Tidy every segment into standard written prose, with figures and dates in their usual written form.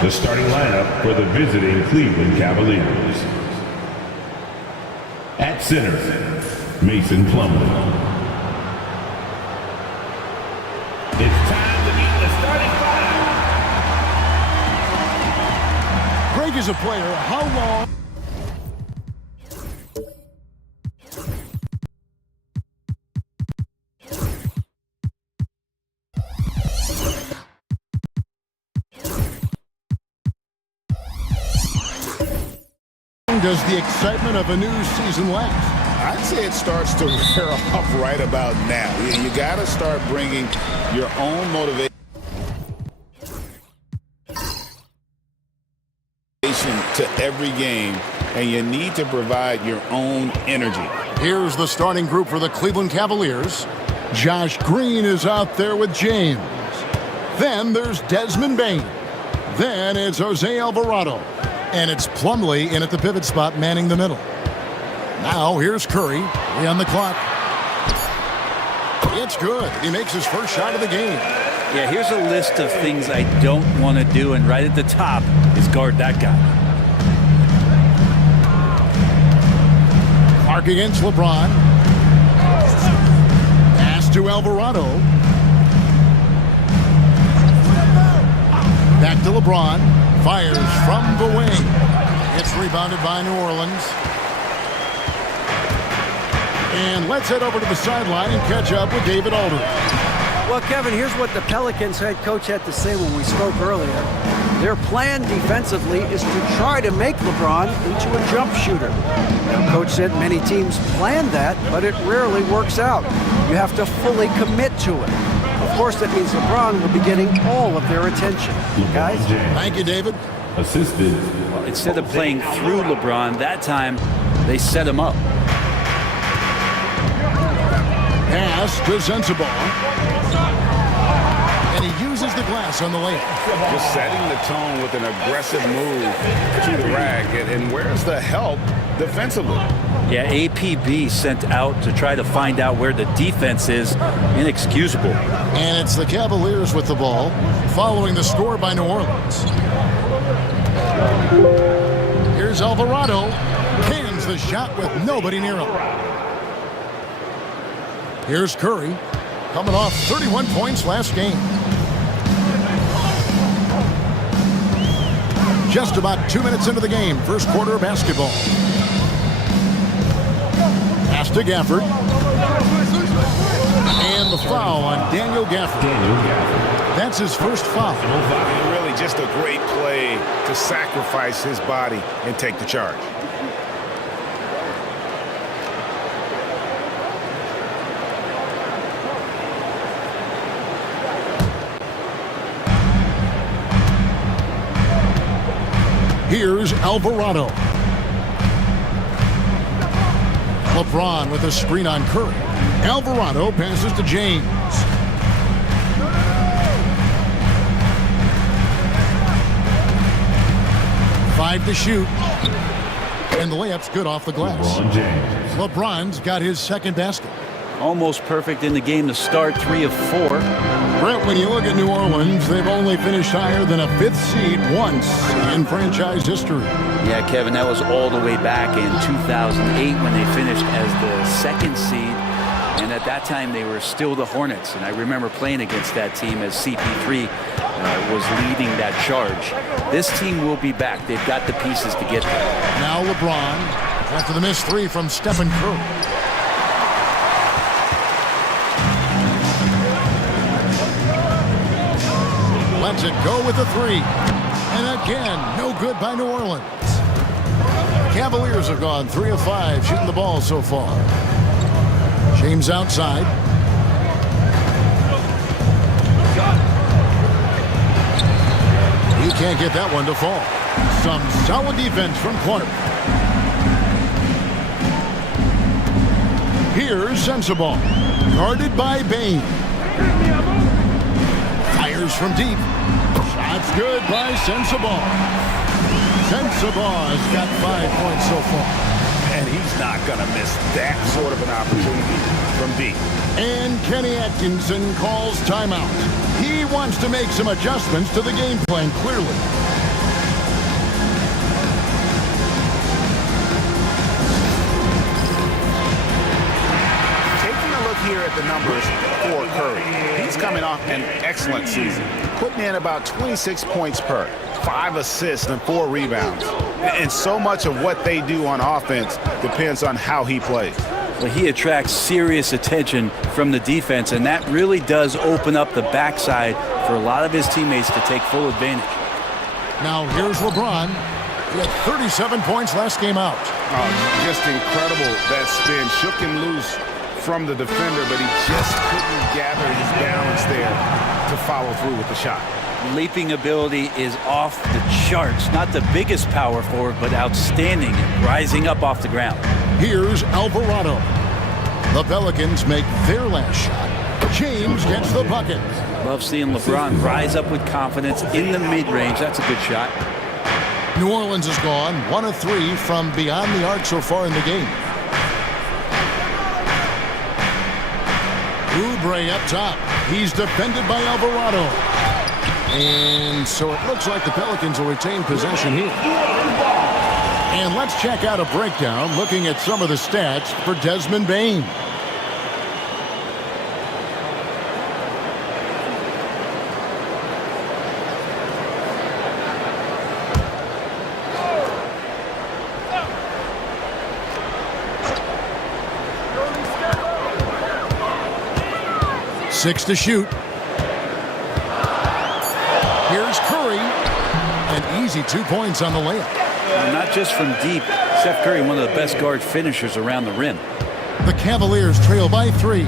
The starting lineup for the visiting Cleveland Cavaliers. At center, Mason Plumlee. It's time to meet the starting five. Greg is a player. How long? Does the excitement of a new season last? I'd say it starts to wear off right about now. You got to start bringing your own motivation to every game, and you need to provide your own energy. Here's the starting group for the Cleveland Cavaliers. Josh Green is out there with James. Then there's Desmond Bain. Then it's Jose Alvarado. And it's Plumlee in at the pivot spot, manning the middle. Now here's Curry, 3 on the clock. It's good. He makes his first shot of the game. Yeah, here's a list of things I don't want to do, and right at the top is guard that guy. Clark against LeBron. Pass to Alvarado. Back to LeBron. Fires from the wing. It's rebounded by New Orleans. And let's head over to the sideline and catch up with David Aldridge. Well, Kevin, here's what the Pelicans head coach had to say when we spoke earlier. Their plan defensively is to try to make LeBron into a jump shooter. Now, Coach said many teams plan that, but it rarely works out. You have to fully commit to it. Of course, that means LeBron will be getting all of their attention. Guys? Thank you, David. Assisted. Well, instead of playing through LeBron, that time they set him up. Pass to Sensabaugh. And he uses the glass on the layup. Just setting the tone with an aggressive move to the rack. And where's the help defensively? Yeah, APB sent out to try to find out where the defense is. Inexcusable. And it's the Cavaliers with the ball, following the score by New Orleans. Here's Alvarado. Cans the shot with nobody near him. Here's Curry, coming off 31 points last game. Just about 2 minutes into the game, first quarter of basketball. Pass to Gafford. And the foul on Daniel Gafford. That's his first foul. And really just a great play to sacrifice his body and take the charge. Here's Alvarado. LeBron with a screen on Curry. Alvarado passes to James. Five to shoot. And the layup's good off the glass. LeBron James. LeBron's got his second basket. Almost perfect in the game to start, 3 of 4. Brett, when you look at New Orleans, they've only finished higher than a 5th seed once in franchise history. Yeah, Kevin, that was all the way back in 2008 when they finished as the 2nd seed. And at that time, they were still the Hornets. And I remember playing against that team as CP3 was leading that charge. This team will be back. They've got the pieces to get there. Now LeBron after the missed 3 from Stephen Curry. Lets it go with the 3. And again, no good by New Orleans. Cavaliers have gone 3 of 5 shooting the ball so far. James outside. He can't get that one to fall. Some solid defense from Clark. Here's Sensabaugh. Guarded by Bain. Fires from deep. Shot's good by Sensabaugh. Sensabaugh's got 5 points so far. And he's not going to miss that sort of an opportunity from deep. And Kenny Atkinson calls timeout. He wants to make some adjustments to the game plan, clearly. excellent season, putting in about 26 points per, 5 assists and 4 rebounds. And so much of what they do on offense depends on how he plays. Well, he attracts serious attention from the defense, and that really does open up the backside for a lot of his teammates to take full advantage. Now here's LeBron. He had 37 points last game out. Just incredible. That spin shook him loose from the defender, but he just couldn't gather his balance there to follow through with the shot. Leaping ability is off the charts. Not the biggest power forward, but outstanding, rising up off the ground. Here's Alvarado. The Pelicans make their last shot. James gets the bucket. Love seeing LeBron rise up with confidence in the mid-range. That's a good shot. New Orleans is gone 1 of 3 from beyond the arc so far in the game. Oubre up top. He's defended by Alvarado. And so it looks like the Pelicans will retain possession here. And let's check out a breakdown looking at some of the stats for Desmond Bane. Six to shoot. Here's Curry. An easy 2 points on the layup. Not just from deep. Steph Curry, one of the best guard finishers around the rim. The Cavaliers trail by 3.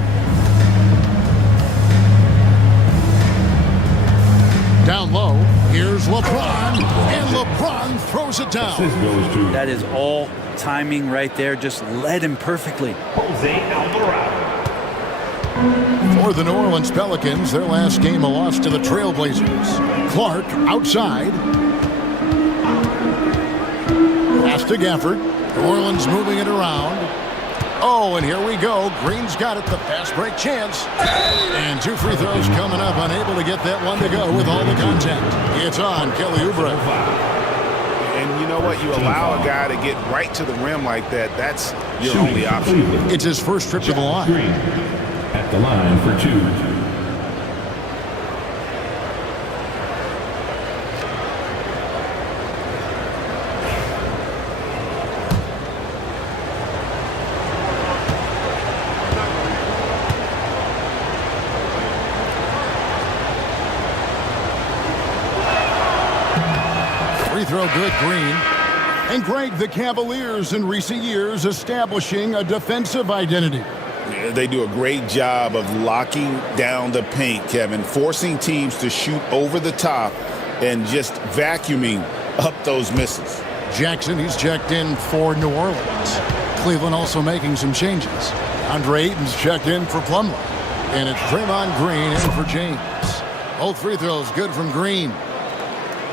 Down low, here's LeBron, and LeBron throws it down. Assist goes to That is all timing right there. Just led him perfectly. Jose Alvarado. For the New Orleans Pelicans, their last game a loss to the Trailblazers. Clark outside. Pass to Gafford. New Orleans moving it around. Oh, and here we go. Green's got it, the fast break chance. And 2 free throws coming up, unable to get that one to go with all the contact. It's on Kelly Oubre. And you know what? You allow a guy to get right to the rim like that, that's your only option. It's his first trip to the line. Green at the line for 2. Free throw good, Green. And Greg, the Cavaliers in recent years establishing a defensive identity. They do a great job of locking down the paint, Kevin, forcing teams to shoot over the top and just vacuuming up those misses. Jackson, he's checked in for New Orleans. Cleveland also making some changes. Andre Ayton's checked in for Plumlee. And it's Draymond Green in for James. Both free throws good from Green.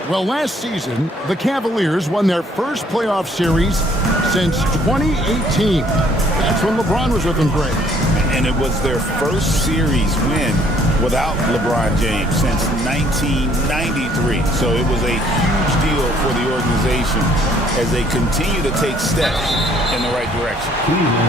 Well, last season, the Cavaliers won their first playoff series since 2018. That's when LeBron was with them, Greg. And it was their first series win without LeBron James since 1993. So it was a huge deal for the organization as they continue to take steps in the right direction.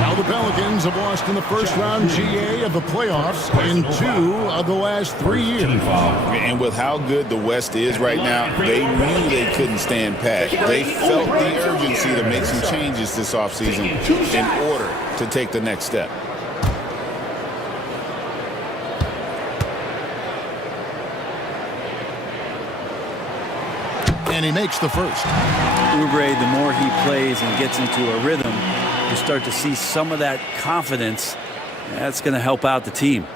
Now the Pelicans have lost in the first round GA of the playoffs in 2 of the last 3 years. And with how good the West is right now, they knew they couldn't stand pat. They felt the urgency to make some changes this offseason in order to take the next step. And he makes the first. Oubre, the more he plays and gets into a rhythm, you start to see some of that confidence. That's going to help out the team.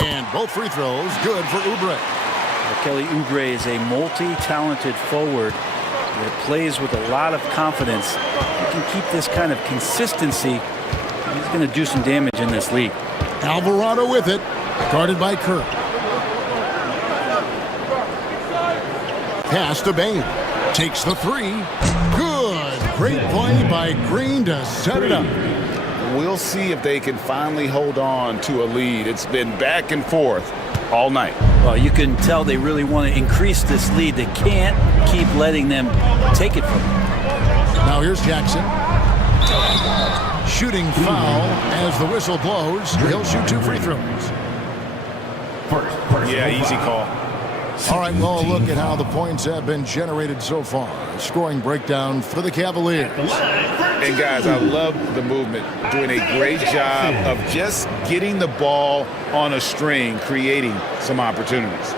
And both free throws good for Oubre. Kelly Oubre is a multi-talented forward that plays with a lot of confidence. He can keep this kind of consistency. He's going to do some damage in this league. Alvarado with it, guarded by Kerr. Pass to Bane. Takes the 3. Good. Great play by Green to set it up. We'll see if they can finally hold on to a lead. It's been back and forth, all night. Well, you can tell they really want to increase this lead. They can't keep letting them take it from them. Now here's Jackson. Shooting foul as the whistle blows. He'll shoot 2 free throws. Yeah, easy call. All right, well, look at how the points have been generated so far. A scoring breakdown for the Cavaliers. And guys, I love the movement. Doing a great job of just getting the ball on a string, creating some opportunities.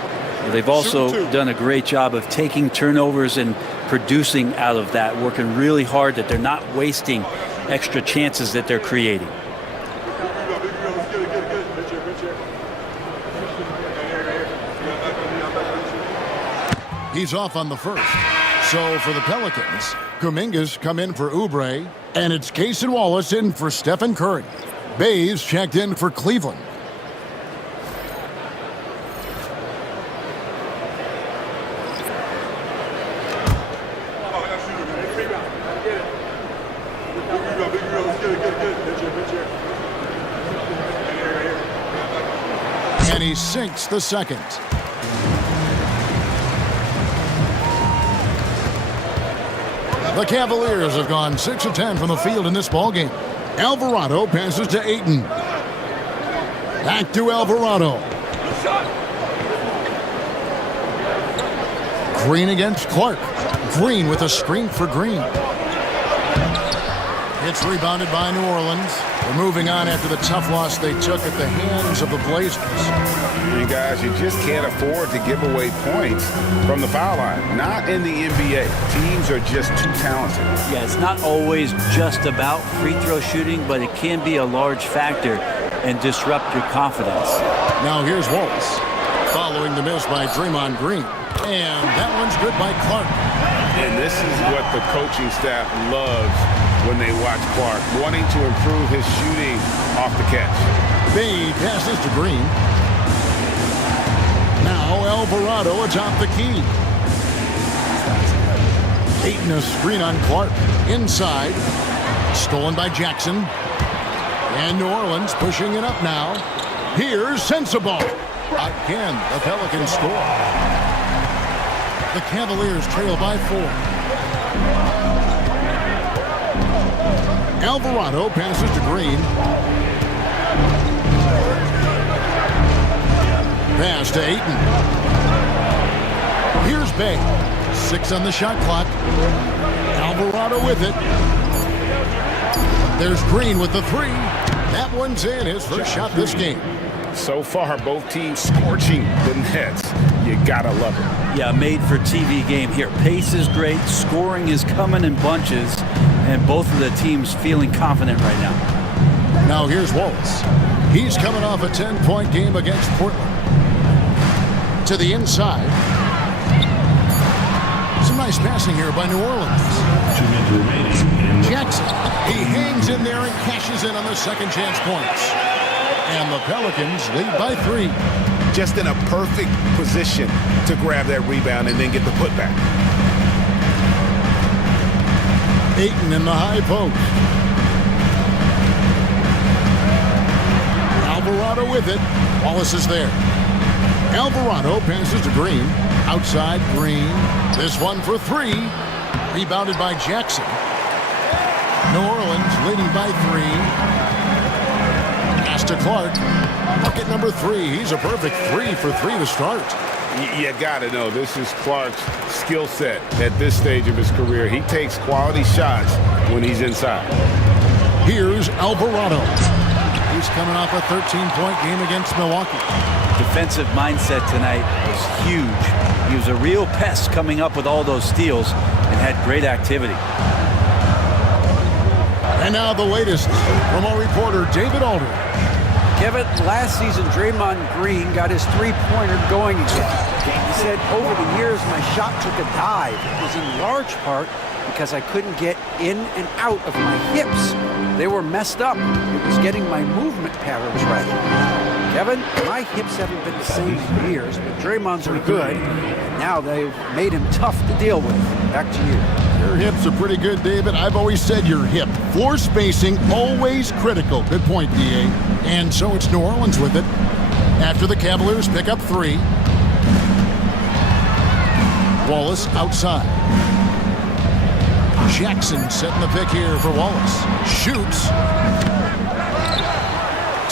They've also done a great job of taking turnovers and producing out of that, working really hard that they're not wasting extra chances that they're creating. He's off on the first. So for the Pelicans, Kuminga's come in for Oubre, and it's Case and Wallace in for Stephen Curry. Bayes checked in for Cleveland. And he sinks the second. The Cavaliers have gone 6 of 10 from the field in this ballgame. Alvarado passes to Ayton. Back to Alvarado. Green against Clark. Green with a screen for Green. It's rebounded by New Orleans. They're moving on after the tough loss they took at the hands of the Blazers. You guys, you just can't afford to give away points from the foul line. Not in the NBA. Teams are just too talented. Yeah, it's not always just about free throw shooting, but it can be a large factor and disrupt your confidence. Now here's Wallace. Following the miss by Draymond Green. And that one's good by Clark. And this is what the coaching staff loves when they watch Clark, wanting to improve his shooting off the catch. Bade passes to Green. Now Alvarado atop the key. Ayton a screen on Clark. Inside. Stolen by Jackson. And New Orleans pushing it up now. Here's Sensabaugh. Again, the Pelicans score. The Cavaliers trail by 4. Alvarado passes to Green. Pass to Ayton. Here's Bay. 6 on the shot clock. Alvarado with it. There's Green with the 3. That one's in, his first shot this game. So far, both teams scorching the nets. You gotta love it. Yeah, made for TV game here. Pace is great, scoring is coming in bunches, and both of the teams feeling confident right now. Now here's Wallace. He's coming off a 10-point game against Portland. To the inside. Some nice passing here by New Orleans. 2 minutes remaining. Jackson. He hangs in there and cashes in on the second chance points. And the Pelicans lead by 3. Just in a perfect position to grab that rebound and then get the putback. Ayton in the high post. Alvarado with it. Wallace is there. Alvarado passes to Green. Outside Green. This one for 3. Rebounded by Jackson. New Orleans leading by 3. Pass to Clark. Bucket number 3. He's a perfect 3 for 3 to start. You gotta know, this is Clark's skill set at this stage of his career. He takes quality shots when he's inside. Here's Alvarado. He's coming off a 13-point game against Milwaukee. Defensive mindset tonight was huge. He was a real pest coming up with all those steals and had great activity. And now the latest from our reporter, David Alder. Kevin, last season, Draymond Green got his three-pointer going again. He said, over the years, my shot took a dive. It was in large part because I couldn't get in and out of my hips. They were messed up. It was getting my movement patterns right. Kevin, my hips haven't been the same in years, but Draymond's are good. And now they've made him tough to deal with. Back to you. Your hips are pretty good, David. I've always said your hip. Floor spacing, always critical. Good point, D.A. And so it's New Orleans with it. After the Cavaliers pick up 3. Wallace outside. Jackson setting the pick here for Wallace. Shoots.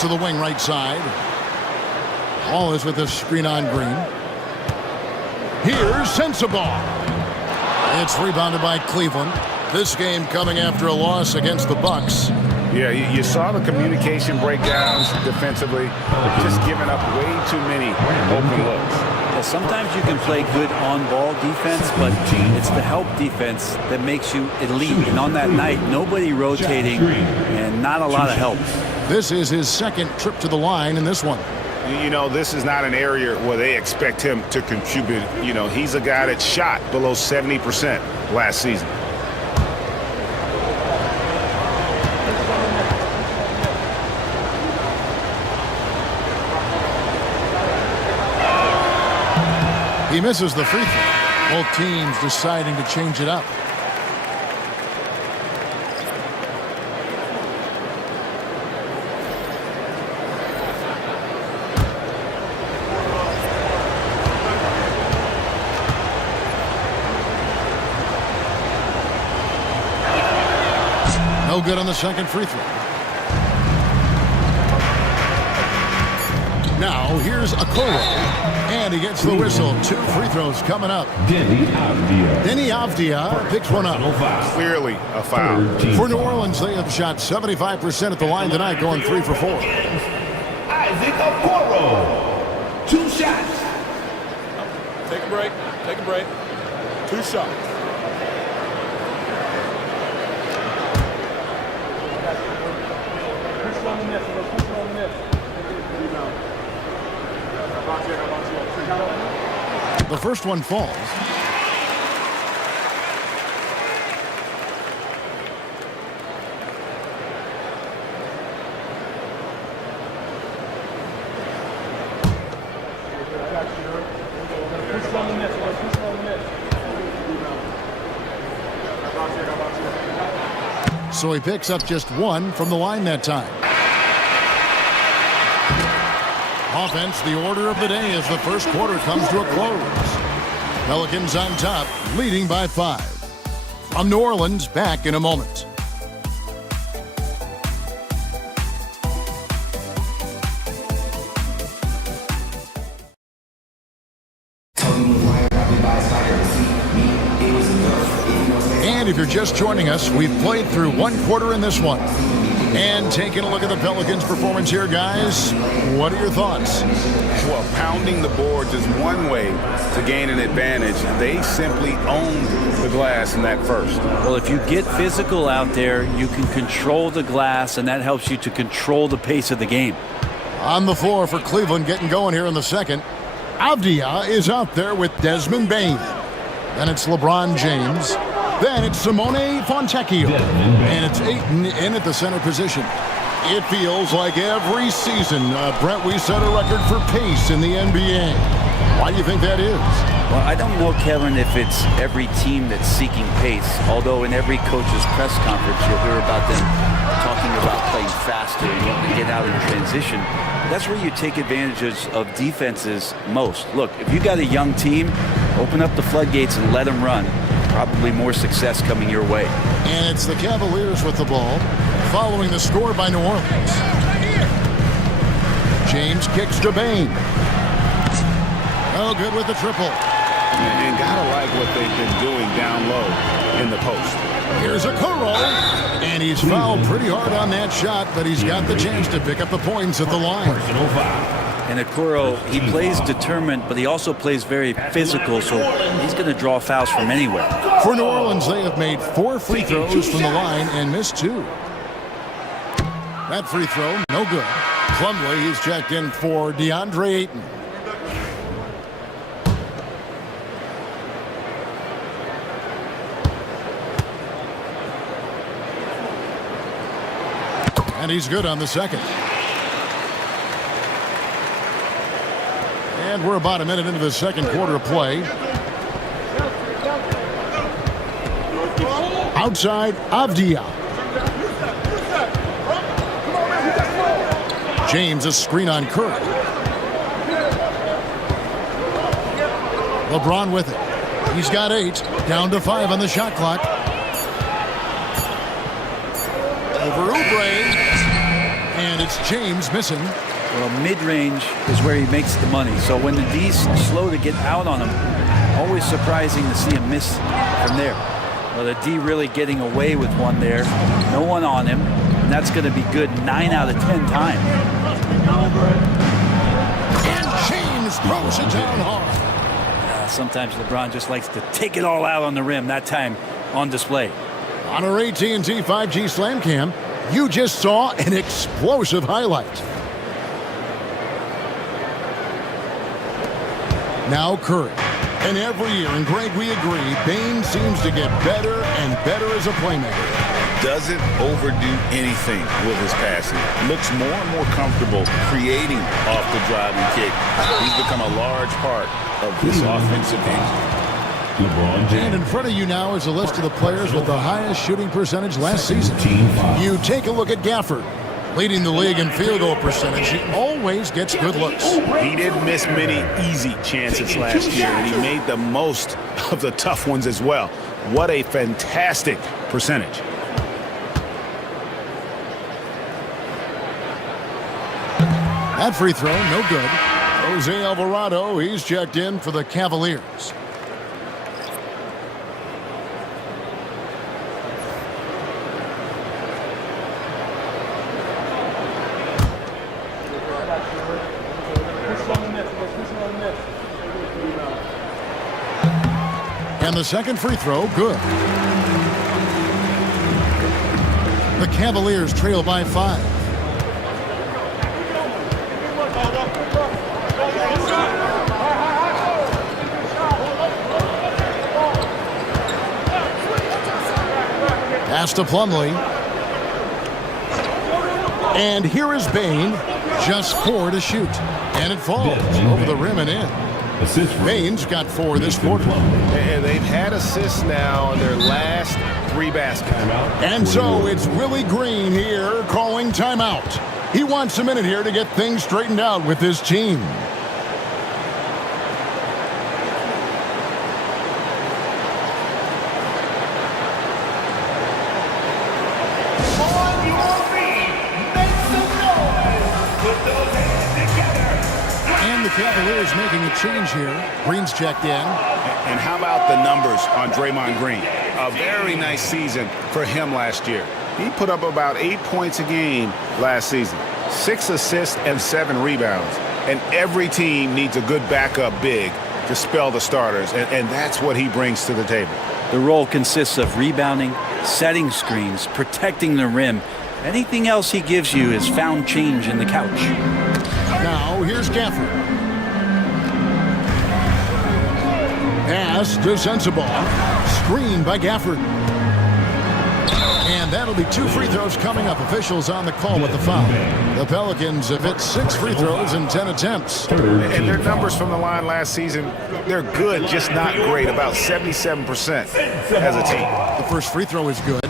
To the wing right side. Wallace with a screen on Green. Here's Sensabaugh. It's rebounded by Cleveland. This game coming after a loss against the Bucks. Yeah, you saw the communication breakdowns defensively, just giving up way too many open looks. Yeah, sometimes you can play good on-ball defense, but it's the help defense that makes you elite. And on that night, nobody rotating and not a lot of help. This is his second trip to the line in this one. You know, this is not an area where they expect him to contribute. You know, he's a guy that shot below 70% last season. He misses the free throw. Both teams deciding to change it up. No good on the second free throw. Now here's Okoro, and he gets the whistle. 2 free throws coming up. Denny Avdia picks one up. Clearly a foul. For New Orleans, they have shot 75% at the line tonight, going 3 for 4. Isaac Okoro. 2 shots. Take a break. Take a break. 2 shots. The first one falls. So he picks up just 1 from the line that time. Offense, the order of the day as the first quarter comes to a close. Pelicans on top, leading by 5. From New Orleans, back in a moment. And if you're just joining us, we've played through 1 quarter in this one. And taking a look at the Pelicans' performance here, guys, what are your thoughts? Well, pounding the boards is one way to gain an advantage. They simply owned the glass in that first. Well, if you get physical out there, you can control the glass, and that helps you to control the pace of the game. On the floor for Cleveland, getting going here in the second. Avdia is out there with Desmond Bain. Then it's LeBron James. Then it's Simone Fontecchio. And it's Ayton in at the center position. It feels like every season, Brett, we set a record for pace in the NBA. Why do you think that is? Well, I don't know, Kevin, if it's every team that's seeking pace, although in every coach's press conference you'll hear about them talking about playing faster and wanting to get out in transition. That's where you take advantage of defenses most. Look, if you got a young team, open up the floodgates and let them run. Probably more success coming your way. And it's the Cavaliers with the ball, following the score by New Orleans. James kicks to Bain. Oh, good with the triple. And gotta like what they've been doing down low in the post. Here's Okoro, and he's fouled pretty hard on that shot, but he's got the chance to pick up the points at the line. And Okoro, he plays determined, but he also plays very physical, so he's going to draw fouls from anywhere. For New Orleans, they have made 4 free throws from the line and missed 2. That free throw, no good. Plumlee, he's checked in for DeAndre Ayton. And he's good on the second. And we're about a minute into the second quarter of play. Outside, Avdia. James, a screen on Curry. LeBron with it. He's got 8. Down to 5 on the shot clock. Over Oubre. And it's James missing. Well, mid-range is where he makes the money. So when the D's slow to get out on him, always surprising to see him miss from there. Well, the D really getting away with one there. No one on him. And that's going to be good 9 out of 10 times. And James throws it down hard. Sometimes LeBron just likes to take it all out on the rim. That time on display. On our AT&T 5G Slam Cam, you just saw an explosive highlight. Now Curry. And every year, and Greg, we agree, Bane seems to get better and better as a playmaker. Doesn't overdo anything with his passing. Looks more and more comfortable creating off the driving kick. He's become a large part of this offensive game. LeBron James. And in front of you now is a list of the players with the highest shooting percentage last season. You take a look at Gafford. Leading the league in field goal percentage, he always gets good looks. He didn't miss many easy chances last year, and he made the most of the tough ones as well. What a fantastic percentage. That free throw, no good. Jose Alvarado, he's checked in for the Cavaliers. And the second free throw, good. The Cavaliers trail by 5. Pass to Plumlee. And here is Bane. Just 4 to shoot. And it falls over the rim and in. Bane's got 4 this quarter. And they've had assists now on their last 3 baskets. And so it's Willie Green here calling timeout. He wants a minute here to get things straightened out with his team. Cavaliers making a change here. Green's checked in. And how about the numbers on Draymond Green? A very nice season for him last year. He put up about 8 points a game last season, 6 assists and 7 rebounds. And every team needs a good backup big to spell the starters, and that's what he brings to the table. The role consists of rebounding, setting screens, protecting the rim. Anything else he gives you is found change in the couch. Now here's Gafford. Pass to Sensabaugh. Screen by Gafford. And that'll be 2 free throws coming up. Officials on the call with the foul. The Pelicans have hit 6 free throws in 10 attempts. And their numbers from the line last season, they're good, just not great. About 77% as a team. The first free throw is good.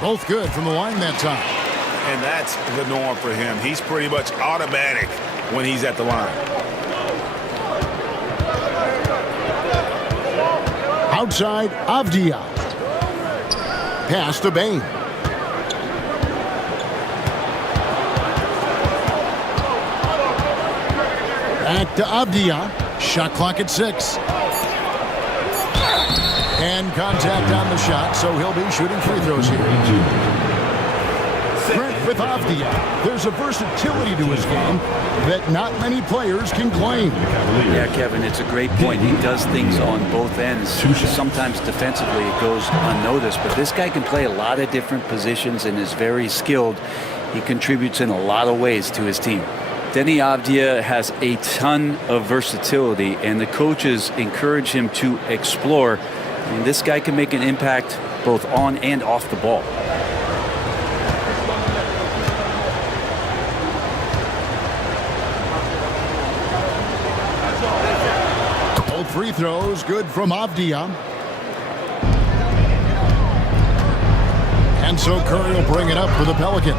Both good from the line that time. And that's the norm for him. He's pretty much automatic when he's at the line. Outside, Avdia. Pass to Bane. Back to Avdia. Shot clock at 6. And contact on the shot, so he'll be shooting free throws here. Grant with Avdia. There's a versatility to his game that not many players can claim. Yeah, Kevin, it's a great point. He does things on both ends. Sometimes defensively it goes unnoticed, but this guy can play a lot of different positions and is very skilled. He contributes in a lot of ways to his team. Denny Avdia has a ton of versatility, and the coaches encourage him to explore. And this guy can make an impact both on and off the ball. free throws, good from Avdia. And so Curry will bring it up for the Pelicans.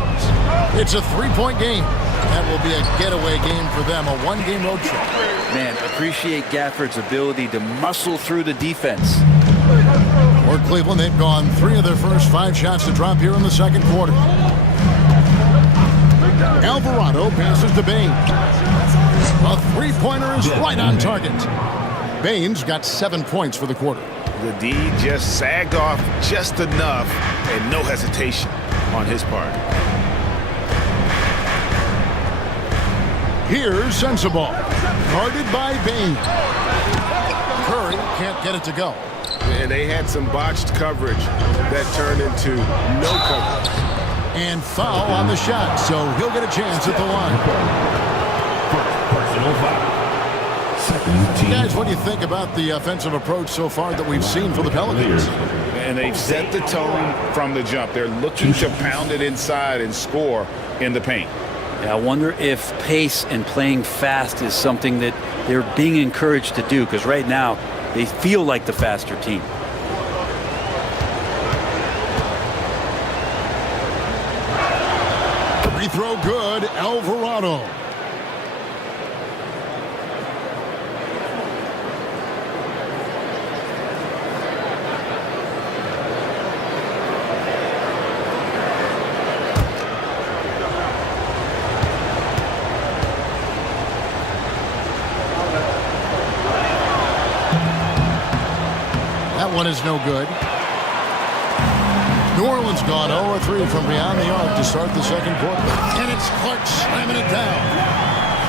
It's a three-point game. That will be a getaway game for them, a one-game road trip. Man, appreciate Gafford's ability to muscle through the defense. For Cleveland, they've gone 3 of their first 5 shots to drop here in the second quarter. Alvarado passes to Baines. A three-pointer is right on target. Baines got 7 points for the quarter. The D just sagged off just enough and no hesitation on his part. Here's Sensabaugh, guarded by Baines. Curry can't get it to go. And they had some botched coverage that turned into no coverage. And foul on the shot, so he'll get a chance at the line. Personal foul. Second team. Guys, what do you think about the offensive approach so far that we've seen for the Pelicans? And they've set the tone from the jump. They're looking to pound it inside and score in the paint. Yeah, I wonder if pace and playing fast is something that they're being encouraged to do, because right now they feel like the faster team. Free throw good, Alvarado. That one is no good. New Orleans gone 0-3 from beyond the arc to start the second quarter. And it's Clark slamming it down.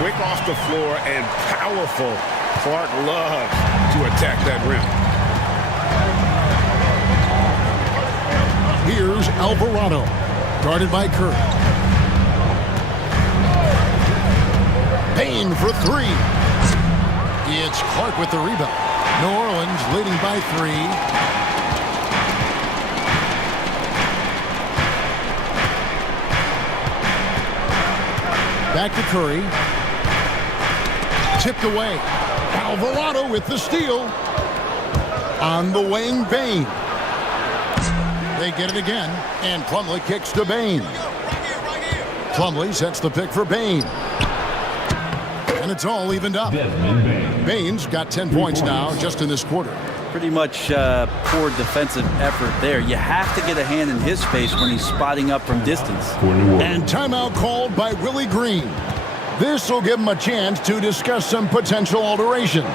Quick off the floor and powerful. Clark loves to attack that rim. Here's Alvarado, guarded by Curry. Payne for 3. It's Clark with the rebound. New Orleans leading by 3. Back to Curry. Tipped away. Alvarado with the steal. On the wing, Baines. They get it again, and Plumlee kicks to Baines. Plumlee sets the pick for Baines. And it's all evened up. Baines got 10 points now just in this quarter. Pretty much poor defensive effort there. You have to get a hand in his face when he's spotting up from distance. And timeout called by Willie Green. This will give him a chance to discuss some potential alterations.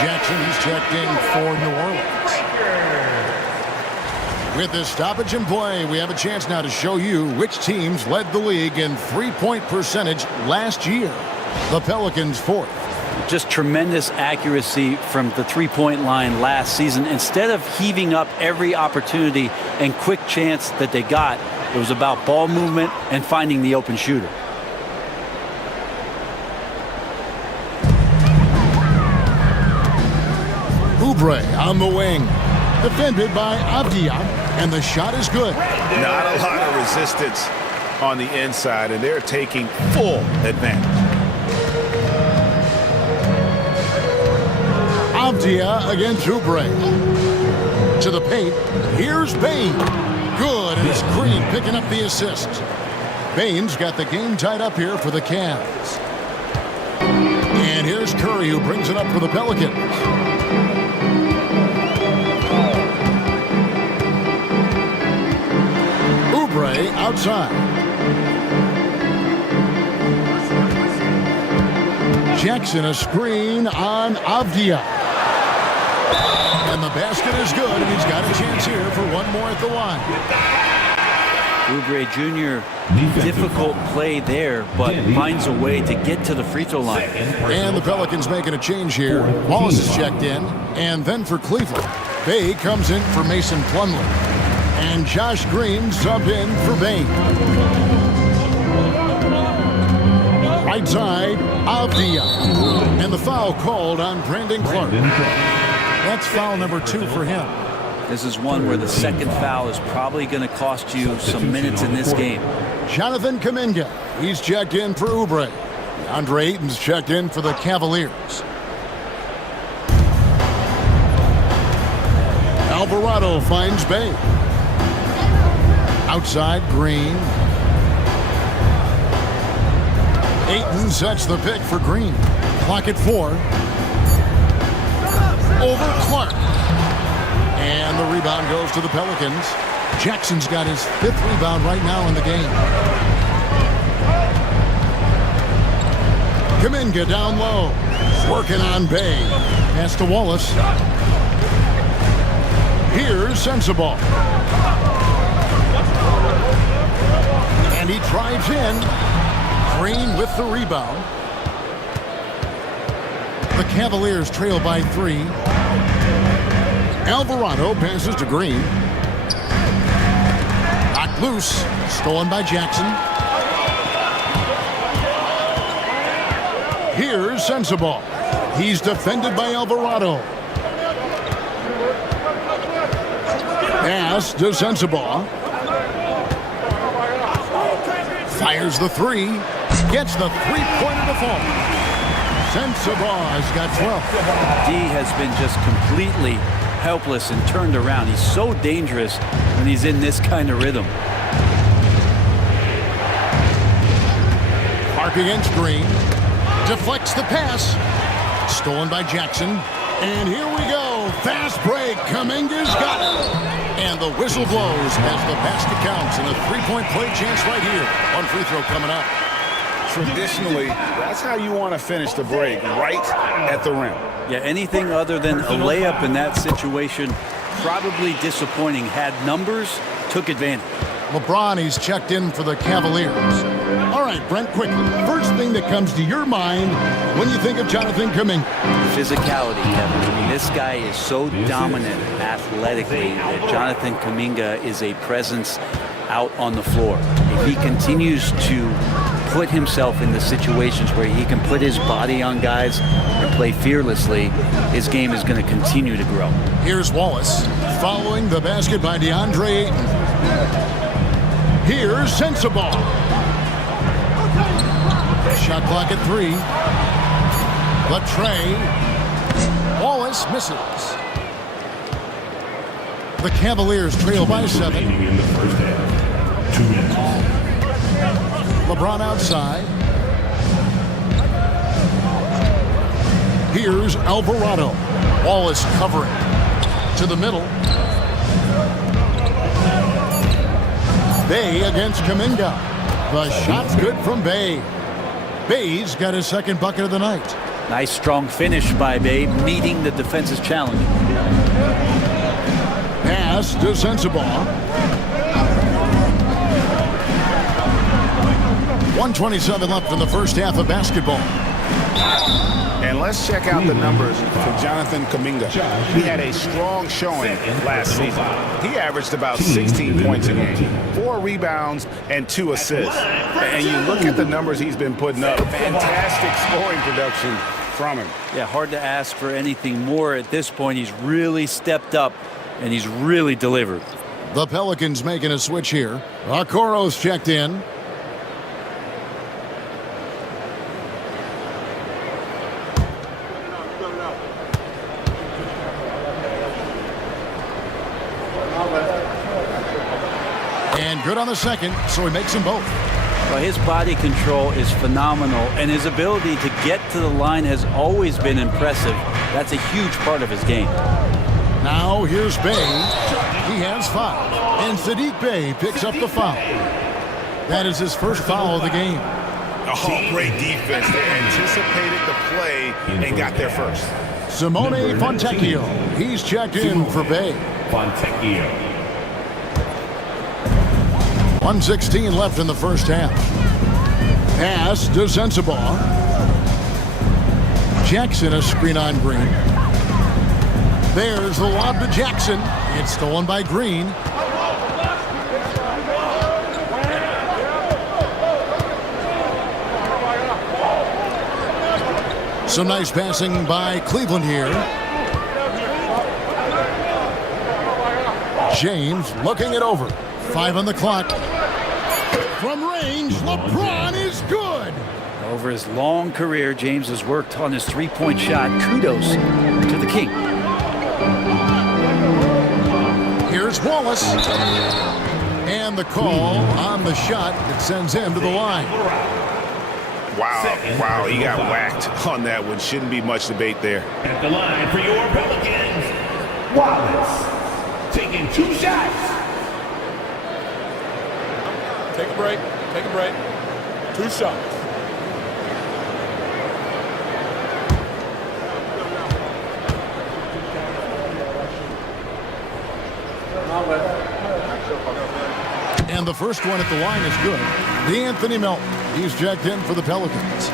Jackson's checked in for New Orleans. With this stoppage in play, we have a chance now to show you which teams led the league in three-point percentage last year. The Pelicans 4th. Just tremendous accuracy from the three-point line last season. Instead of heaving up every opportunity and quick chance that they got, it was about ball movement and finding the open shooter. Oubre on the wing, defended by Avdia. And the shot is good. Not a lot of resistance on the inside, and they're taking full advantage. Avdia against Oubre. To the paint. Here's Bain. Good, and it's Green picking up the assist. Bain's got the game tied up here for the Cavs. And here's Curry, who brings it up for the Pelicans. Oubre outside. Jackson a screen on Avdia. And the basket is good, and he's got a chance here for one more at the line. Oubre Jr., difficult play there, but finds a way to get to the free throw line. And the Pelicans making a change here. Wallace is checked in. And then for Cleveland, Bay comes in for Mason Plumlee. And Josh Green subbed in for Bain. Right side, Avdia. And the foul called on Brandon Clark. That's foul number 2 for him. This is one where the second foul is probably going to cost you some minutes in this game. Jonathan Kuminga, he's checked in for Oubre. Andre Ayton's checked in for the Cavaliers. Alvarado finds Bay. Outside, Green. Ayton sets the pick for Green. Clock at 4. Over Clark. And the rebound goes to the Pelicans. Jackson's got his 5th rebound right now in the game. Kuminga down low. Working on Bay. Pass to Wallace. Here's Sensabaugh. And he drives in. Green with the rebound. The Cavaliers trail by 3. Alvarado passes to Green. Knocked loose. Stolen by Jackson. Here's Sensabaugh. He's defended by Alvarado. Pass to Sensabaugh. Fires the 3. Gets the three-pointer to fall. Sensabaugh has got 12. D has been just completely helpless and turned around. He's so dangerous when he's in this kind of rhythm. Clark against Green. Deflects the pass. Stolen by Jackson. And here we go. Fast break. Kuminga's got it. And the whistle blows as the basket counts. And a three-point play chance right here. One free throw coming up. Traditionally, that's how you want to finish the break, right at the rim. Yeah, anything other than a layup in that situation, probably disappointing. Had numbers, took advantage. LeBron, he's checked in for the Cavaliers. All right, Brent, quickly. First thing that comes to your mind when you think of Jonathan Kuminga. Physicality, Kevin. I mean, this guy is so dominant athletically that Jonathan Kuminga is a presence out on the floor. If he continues to put himself in the situations where he can put his body on guys and play fearlessly, his game is going to continue to grow. Here's Wallace following the basket by DeAndre Ayton. Here's Sensabaugh. Shot clock at 3. Latre. Wallace misses. The Cavaliers trail by 7. In the first half. 2 minutes. LeBron outside. Here's Alvarado. Wallace covering. To the middle. Bay against Kuminga. The shot's good from Bay. Bay's got his second bucket of the night. Nice strong finish by Bay, meeting the defense's challenge. Pass to Sensabaugh. 1:27 left in the first half of basketball. And let's check out the numbers for Jonathan Kuminga. He had a strong showing last season. He averaged about 16 points a game, 4 rebounds, and 2 assists. And you look at the numbers he's been putting up. Fantastic scoring production from him. Yeah, hard to ask for anything more at this point. He's really stepped up, and he's really delivered. The Pelicans making a switch here. Okoro's checked in. And good on the second, so he makes them both. Well, his body control is phenomenal, and his ability to get to the line has always been impressive. That's a huge part of his game. Now here's Bey. He has 5. And Sadiq Bey picks up the foul. That is his first foul of the game. Oh, great defense. They anticipated the play and got there first. Simone Fontecchio. He's checked in for Bey. Fontecchio. 1:16 left in the first half. Pass to Sensabaugh. Jackson a screen on Green. There's the lob to Jackson. It's stolen by Green. Some nice passing by Cleveland here. James looking it over. 5 on the clock. From range, LeBron is good. Over his long career, James has worked on his three-point shot. Kudos to the King. Here's Wallace. And the call on the shot that sends him to the line. Wow, he got whacked on that one. Shouldn't be much debate there. At the line for your Pelicans, Wallace. Taking 2 shots. Take a break. Take a break. 2 shots. And the first one at the line is good. DeAnthony Melton. He's checked in for the Pelicans.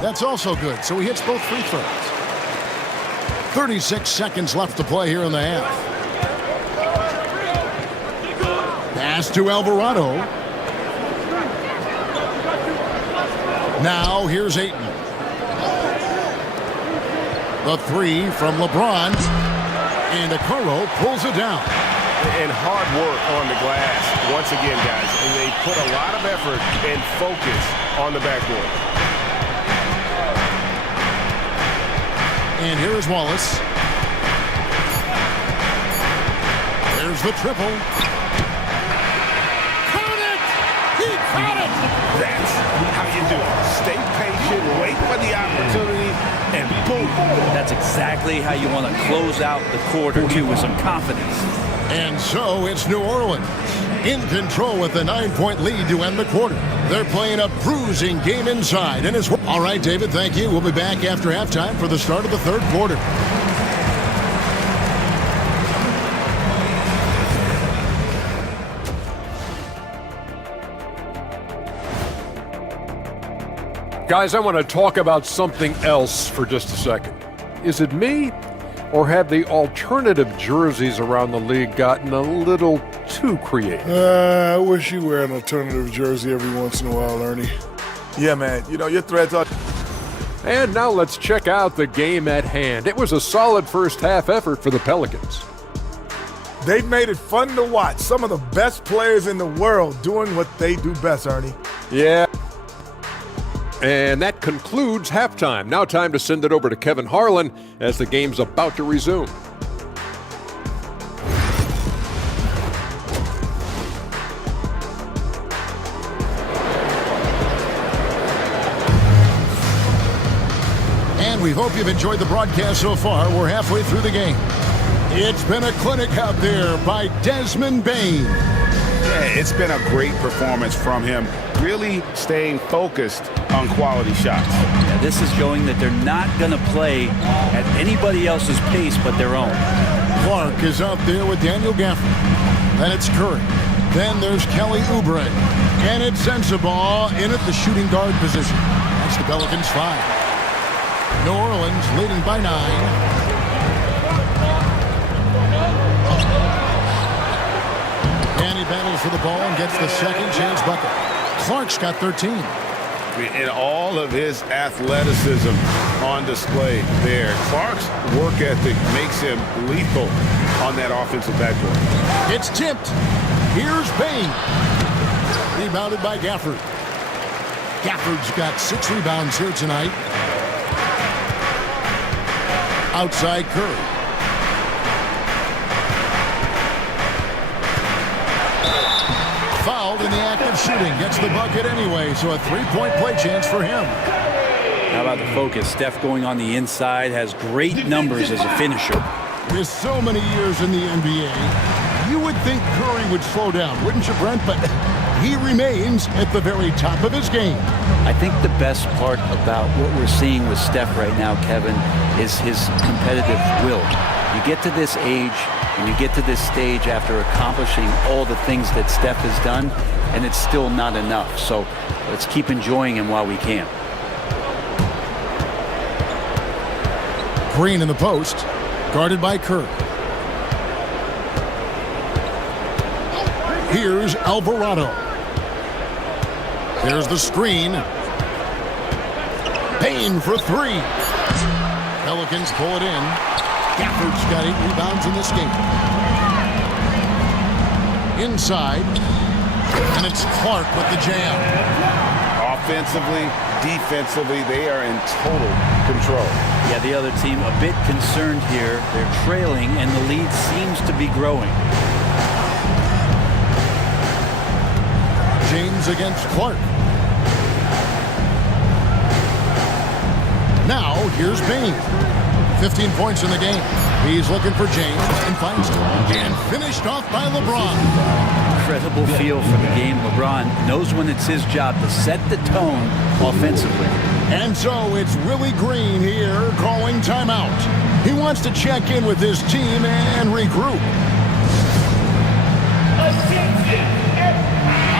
That's also good, so he hits both free throws. 36 seconds left to play here in the half. Pass to Alvarado. Now here's Ayton. The 3 from LeBron. And Okoro pulls it down. And hard work on the glass. Once again, guys, and they put a lot of effort and focus on the backboard. And here is Wallace. There's the triple. Count it! He caught it! That's how you do it. Stay patient, wait for the opportunity, and boom. That's exactly how you want to close out the quarter, too, with some confidence. And so it's New Orleans in control with a 9-point lead to end the quarter. They're playing a bruising game inside. And all right, David, thank you. We'll be back after halftime for the start of the third quarter. Guys, I want to talk about something else for just a second. Is it me, or have the alternative jerseys around the league gotten a little too creative? I wish you wear an alternative jersey every once in a while, Ernie. Yeah, man. You know, your threads are... And now let's check out the game at hand. It was a solid first half effort for the Pelicans. They've made it fun to watch. Some of the best players in the world doing what they do best, Ernie. Yeah. And that concludes halftime. Now time to send it over to Kevin Harlan as the game's about to resume. And we hope you've enjoyed the broadcast so far. We're halfway through the game. It's been a clinic out there by Desmond Bane. Yeah, it's been a great performance from him, really staying focused on quality shots. Yeah, this is showing that they're not going to play at anybody else's pace but their own. Clark is out there with Daniel Gafford. Then it's Curry. Then there's Kelly Oubre. And it's Sensabaugh in at the shooting guard position. That's the Pelicans 5. New Orleans leading by 9. Curry battles for the ball and gets the second chance bucket. Clark's got 13. And all of his athleticism on display there. Clark's work ethic makes him lethal on that offensive backboard. It's tipped. Here's Bain. Rebounded by Gafford. Gafford's got 6 rebounds here tonight. Outside Curry. Fouled in the act of shooting. Gets the bucket anyway, so a 3-point play chance for him. How about the focus? Steph going on the inside, has great numbers as a finisher. With so many years in the NBA, you would think Curry would slow down, wouldn't you, Brent? But he remains at the very top of his game. I think the best part about what we're seeing with Steph right now, Kevin, is his competitive will. You get to this age, and you get to this stage after accomplishing all the things that Steph has done, and it's still not enough. So let's keep enjoying him while we can. Green in the post, guarded by Curry. Here's Alvarado. There's the screen. Payne for 3. Pelicans pull it in. Gafford's got 8 rebounds in this game. Inside. And it's Clark with the jam. Offensively, defensively, they are in total control. Yeah, the other team a bit concerned here. They're trailing, and the lead seems to be growing. James against Clark. Now, here's Bain. 15 points in the game. He's looking for James and finds him. And finished off by LeBron. Incredible feel for the game. LeBron knows when it's his job to set the tone offensively. And so it's Willie Green here calling timeout. He wants to check in with his team and regroup.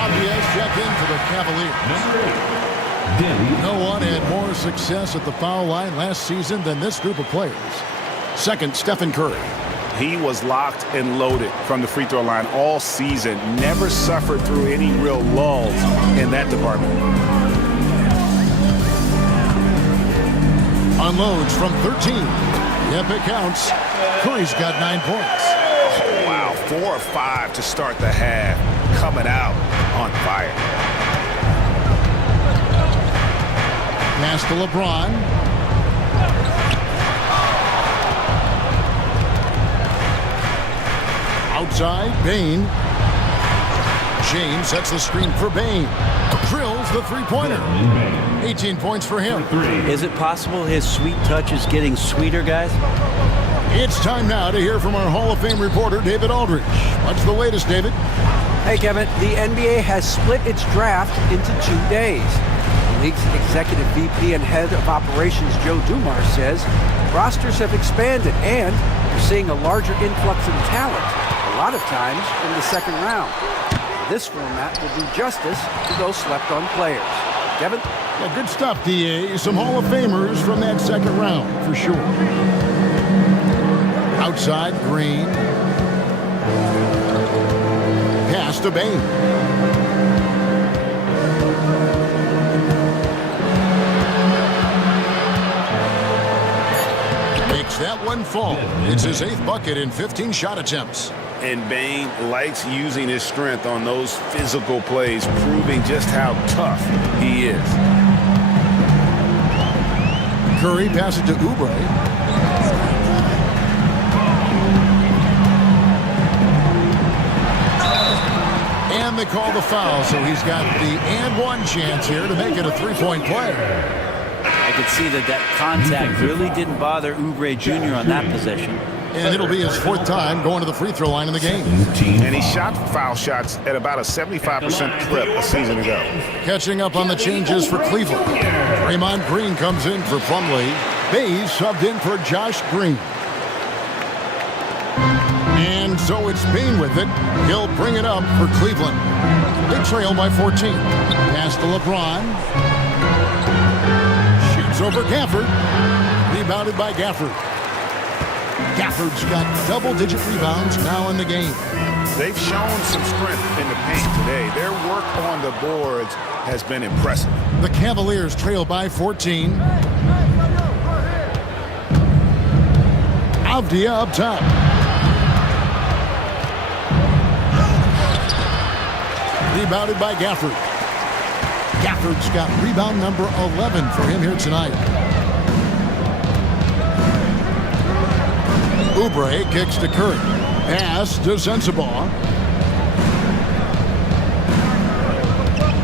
Obvious check-in for the Cavaliers. No one had more success at the foul line last season than this group of players. Second, Stephen Curry. He was locked and loaded from the free throw line all season. Never suffered through any real lulls in that department. Unloads from 13. Yep, it counts. Curry's got 9 points. Oh, wow, 4 or 5 to start the half. Coming out on fire. Pass to LeBron. Outside, Bain. James sets the screen for Bain. Drills the three-pointer. 18 points for him. Is it possible his sweet touch is getting sweeter, guys? It's time now to hear from our Hall of Fame reporter, David Aldridge. What's the latest, David? Hey, Kevin, the NBA has split its draft into 2 days. The league's executive VP and head of operations, Joe Dumars, says rosters have expanded and we're seeing a larger influx in talent, a lot of times in the second round. This format will do justice to those slept-on players. Kevin? Yeah, good stuff, DA. Some Hall of Famers from that second round, for sure. Outside, Green. Pass to Bain. Makes that one fall. It's his 8th bucket in 15 shot attempts. And Bain likes using his strength on those physical plays, proving just how tough he is. Curry passes to Oubre. And they call the foul, so he's got the and one chance here to make it a 3-point play. I could see that contact really didn't bother Oubre Jr. on that possession. And it'll be his 4th time going to the free throw line in the game. And he shot foul shots at about a 75% clip a season ago. Catching up on the changes for Cleveland. Draymond Green comes in for Plumlee. Bays subbed in for Josh Green. And so it's Bain with it. He'll bring it up for Cleveland. They trail by 14. Pass to LeBron. Shoots over Gafford. Rebounded by Gafford. Gafford's got double-digit rebounds now in the game. They've shown some strength in the paint today. Their work on the boards has been impressive. The Cavaliers trail by 14. Avdia up top. Rebounded by Gafford. Gafford's got rebound number 11 for him here tonight. Oubre kicks to Curry. Pass to Sensabaugh.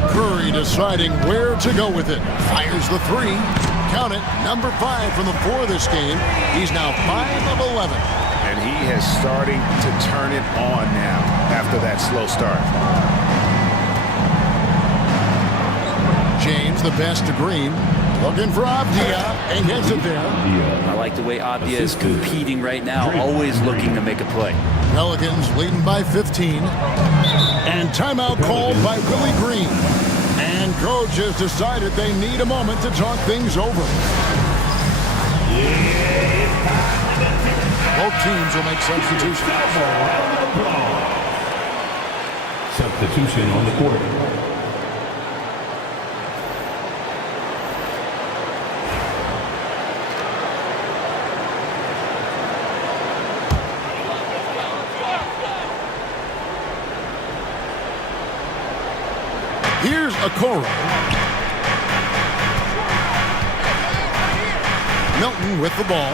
Curry deciding where to go with it. Fires the three. Count it. Number 5 from the floor this game. He's now 5 of 11. And he is starting to turn it on now after that slow start. James, the pass to Green. Looking for Avdia and gets it there. I like the way Avdia is competing right now, always looking to make a play. Pelicans leading by 15. And timeout called by Willie Green. And coach has decided they need a moment to talk things over. Both teams will make substitutions. Substitution on the court. Here's Okoro. Milton with the ball.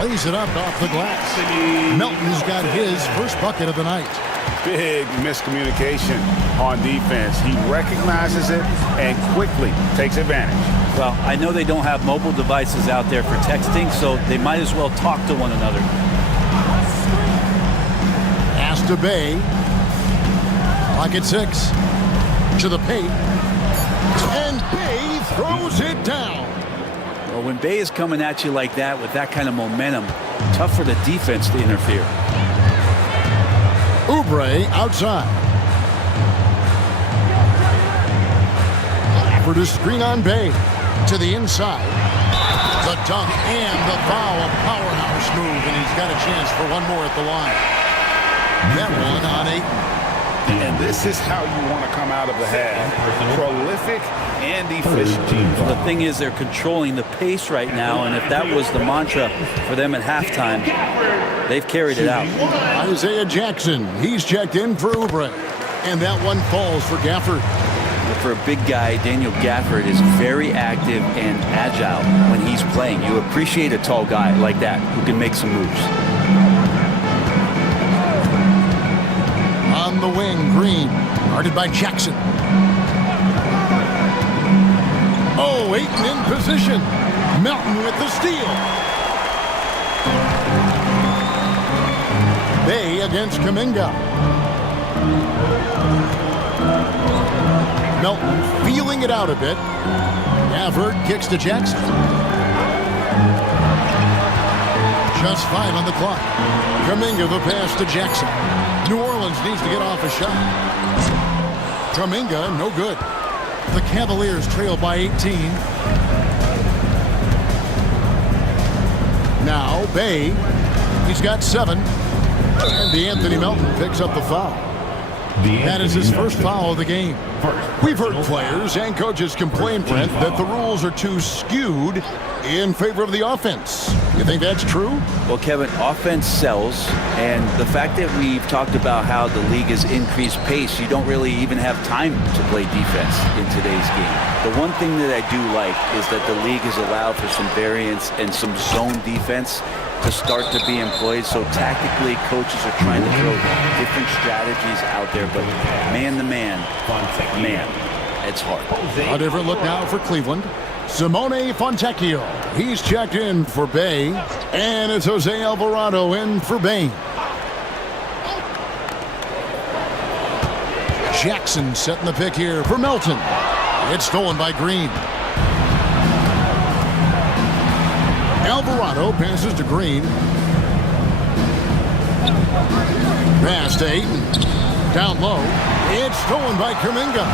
Lays it up off the glass. Milton's got his first bucket of the night. Big miscommunication on defense. He recognizes it and quickly takes advantage. Well, I know they don't have mobile devices out there for texting, so they might as well talk to one another. Pass to Bay. Pocket 6 to the paint, and Bay throws it down. Well, when Bay is coming at you like that with that kind of momentum, tough for the defense to interfere. Oubre outside. For the screen on Bay to the inside. The dunk and the foul, a powerhouse move, and he's got a chance for one more at the line. That one on 8. And this is how you want to come out of the half. Prolific and efficient. Well, the thing is, they're controlling the pace right now, and if that was the mantra for them at halftime, they've carried it out. Isaiah Jackson, he's checked in for Oubre. And that one falls for Gafford. For a big guy, Daniel Gafford is very active and agile when he's playing. You appreciate a tall guy like that who can make some moves. On the wing, Green, guarded by Jackson. Oh, Ayton in position. Melton with the steal. Bay against Kuminga. Melton feeling it out a bit. Gafford kicks to Jackson. Just 5 on the clock. Kuminga the pass to Jackson. New Orleans needs to get off a shot. Kuminga, no good. The Cavaliers trail by 18. Now Bay, he's got 7. And DeAnthony Melton picks up the foul. That is his first foul of the game. We've heard players and coaches complain, Brent, that the rules are too skewed in favor of the offense. You think that's true? Well, Kevin, offense sells, and the fact that we've talked about how the league has increased pace, you don't really even have time to play defense in today's game. The one thing that I do like is that the league has allowed for some variance and some zone defense to start to be employed. So tactically, coaches are trying to throw different strategies out there, but man, it's hard. A different look now for Cleveland. Simone Fontecchio, he's checked in for Bay, and it's Jose Alvarado in for Bain. Jackson setting the pick here for Melton. It's stolen by Green. Alvarado passes to Green. Pass to Ayton. Down low. It's stolen by Kuminga.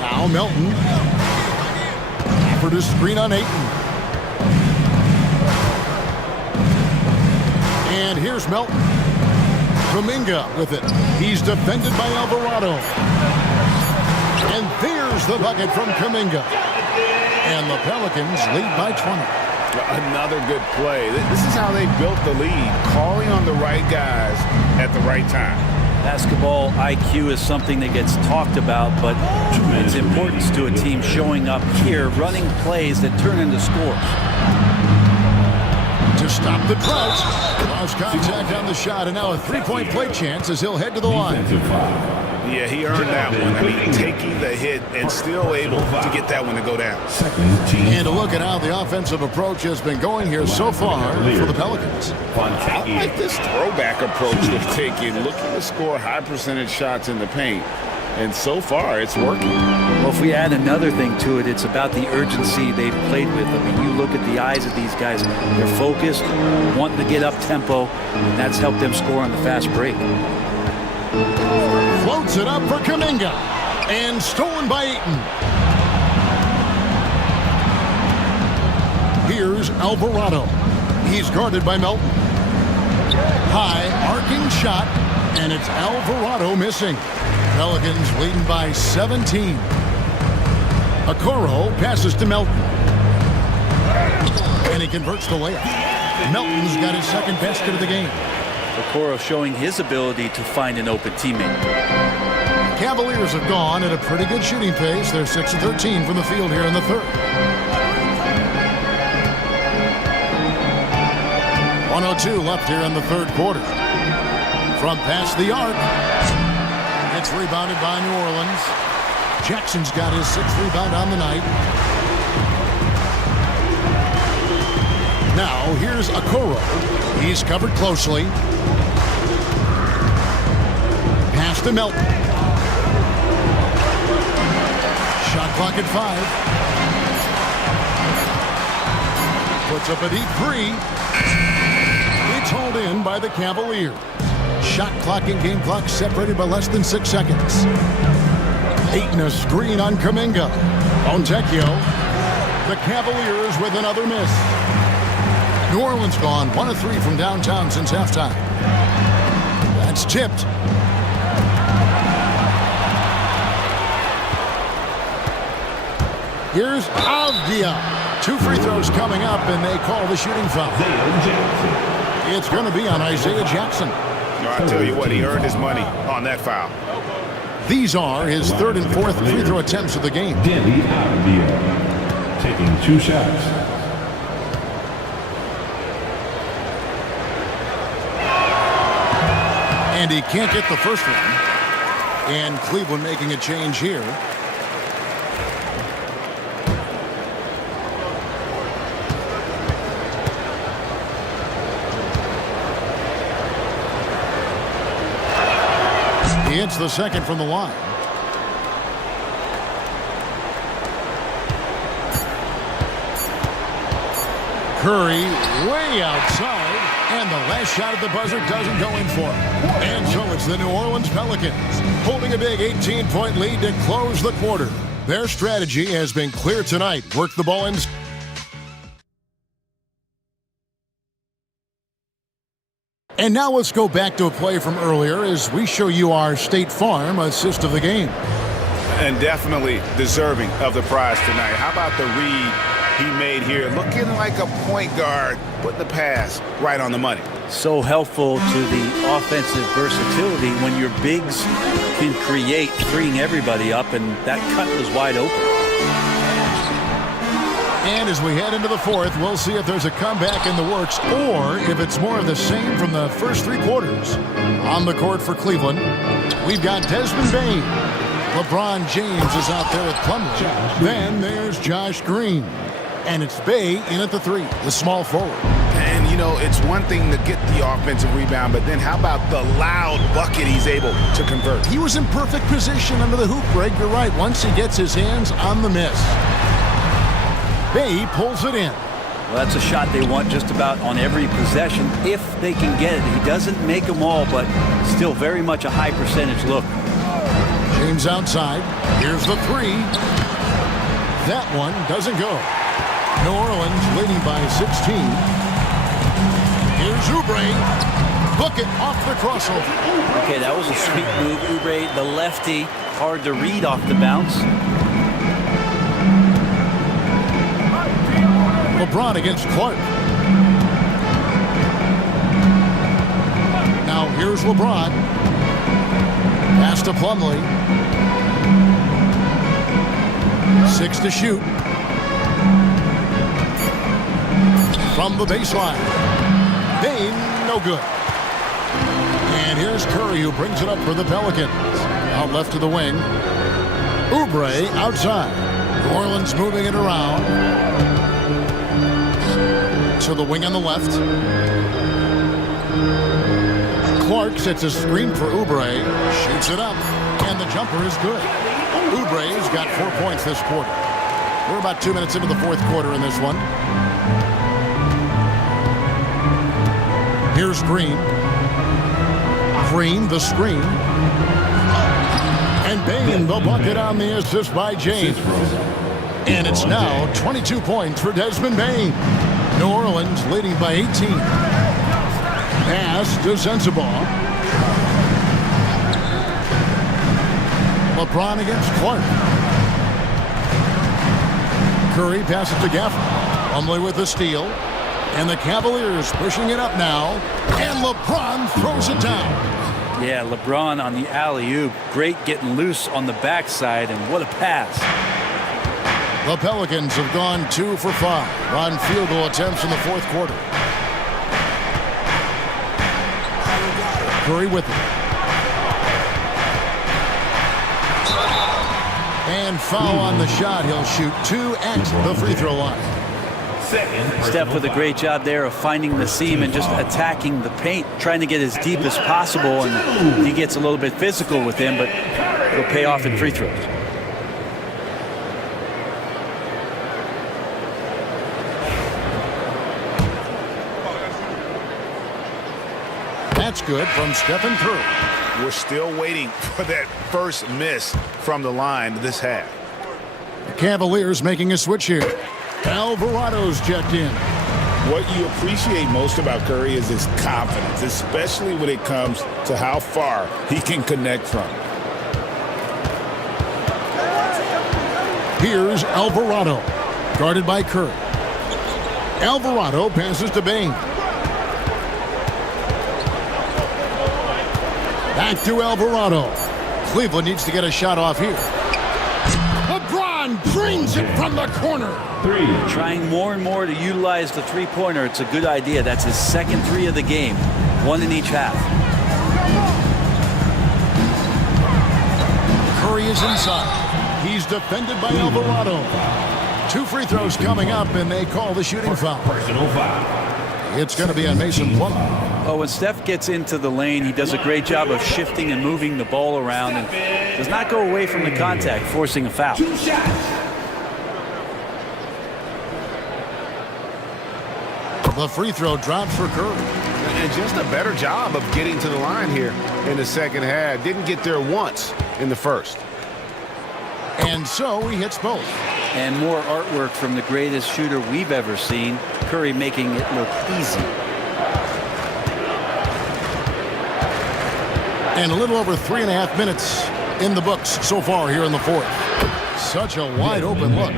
Now Melton. For the screen on Ayton. And here's Melton. Kuminga with it. He's defended by Alvarado. And there's the bucket from Kuminga. And the Pelicans lead by 20. Another good play. This is how they built the lead, calling on the right guys at the right time. Basketball IQ is something that gets talked about, but its importance to a team showing up here, running plays that turn into scores. To stop the drought, lost contact on the shot, and now a three-point play chance as he'll head to the line. Yeah, he earned that one. I mean, taking the hit and still able to get that one to go down. And a look at how the offensive approach has been going here so far for the Pelicans. I like this throwback approach they're taking, looking to score high percentage shots in the paint. And so far, it's working. Well, if we add another thing to it, it's about the urgency they've played with. I mean, you look at the eyes of these guys. They're focused, wanting to get up tempo, and that's helped them score on the fast break. Floats it up for Kuminga. And stolen by Ayton. Here's Alvarado. He's guarded by Melton. High, arcing shot, and it's Alvarado missing. Pelicans leading by 17. Okoro passes to Melton. And he converts the layup. Melton's got his second basket of the game. Okoro showing his ability to find an open teammate. Cavaliers have gone at a pretty good shooting pace. They're 6-13 from the field here in the third. 1:02 left here in the third quarter. From past the arc. It's rebounded by New Orleans. Jackson's got his sixth rebound on the night. Now here's Okoro. He's covered closely. Pass to Melton. Shot clock at 5. Puts up a deep three. It's hauled in by the Cavaliers. Shot clock and game clock separated by less than 6 seconds. Ayton a screen on Kuminga. Fontecchio. The Cavaliers with another miss. New Orleans gone 1 of 3 from downtown since halftime. That's tipped. Here's Avdia. 2 free throws coming up, and they call the shooting foul. It's going to be on Isaiah Jackson. I tell you what, he earned his money on that foul. These are his third and fourth free throw attempts of the game. Taking 2 shots. And he can't get the first one. And Cleveland making a change here. He hits the second from the line. Curry way outside, and the last shot at the buzzer doesn't go in for him. And so it's the New Orleans Pelicans holding a big 18-point lead to close the quarter. Their strategy has been clear tonight. Work the ball in. And now let's go back to a play from earlier as we show you our State Farm assist of the game. And definitely deserving of the prize tonight. How about the read he made here? Looking like a point guard, putting the pass right on the money. So helpful to the offensive versatility when your bigs can create, freeing everybody up, and that cut was wide open. And as we head into the fourth, we'll see if there's a comeback in the works or if it's more of the same from the first 3 quarters. On the court for Cleveland, we've got Desmond Bain. LeBron James is out there with Plumlee. Then there's Josh Green. And it's Bay in at the 3, the small forward. And, you know, it's one thing to get the offensive rebound, but then how about the loud bucket he's able to convert? He was in perfect position under the hoop, Greg. You're right. Once he gets his hands on the miss. Bay pulls it in. Well, that's a shot they want just about on every possession if they can get it. He doesn't make them all, but still very much a high percentage look. James outside. Here's the 3. That one doesn't go. New Orleans leading by 16. Here's Oubre. Book it off the crossover. Okay, that was a sweet move. Oubre, the lefty, hard to read off the bounce. LeBron against Clark. Now here's LeBron. Pass to Plumlee. 6 to shoot. From the baseline. Bane, no good. And here's Curry, who brings it up for the Pelicans. Out left to the wing. Oubre outside. New Orleans moving it around. To the wing on the left. Clark sets a screen for Oubre. Shoots it up. And the jumper is good. Oubre's got 4 points this quarter. We're about 2 minutes into the fourth quarter in this one. Here's Green. Green, the screen. And Bane, the bucket on the assist by James. And it's now 22 points for Desmond Bane. New Orleans leading by 18. Pass to Sensabaugh. LeBron against Clark. Curry passes to Gafford. Plumlee with the steal. And the Cavaliers pushing it up now. And LeBron throws it down. Yeah, LeBron on the alley-oop. Great getting loose on the backside, and what a pass. The Pelicans have gone 2 for 5 on field goal attempts in the fourth quarter. Curry with it. And foul on the shot. He'll shoot 2 at the free throw line. Steph with a great job there of finding the seam and just attacking the paint, trying to get as deep as possible, and he gets a little bit physical with him, but it'll pay off in free throws. That's good from Stephen Curry. We're still waiting for that first miss from the line this half. The Cavaliers making a switch here. Alvarado's checked in. What you appreciate most about Curry is his confidence, especially when it comes to how far he can connect from. Here's Alvarado, guarded by Curry. Alvarado passes to Bane. Back to Alvarado. Cleveland needs to get a shot off here. LeBron drains it from the corner. Trying more and more to utilize the three-pointer. It's a good idea. That's his second 3 of the game. 1 in each half. Curry is inside. He's defended by Alvarado. 2 free throws coming up, and they call the shooting foul. Personal foul. It's going to be on Mason Plumlee. Oh, when Steph gets into the lane, he does a great job of shifting and moving the ball around and does not go away from the contact, forcing a foul. 2 shots. The free throw drops for Curry. And just a better job of getting to the line here in the second half. Didn't get there once in the first. And so he hits both. And more artwork from the greatest shooter we've ever seen. Curry making it look easy. And a little over 3.5 minutes in the books so far here in the fourth. Such a wide open look.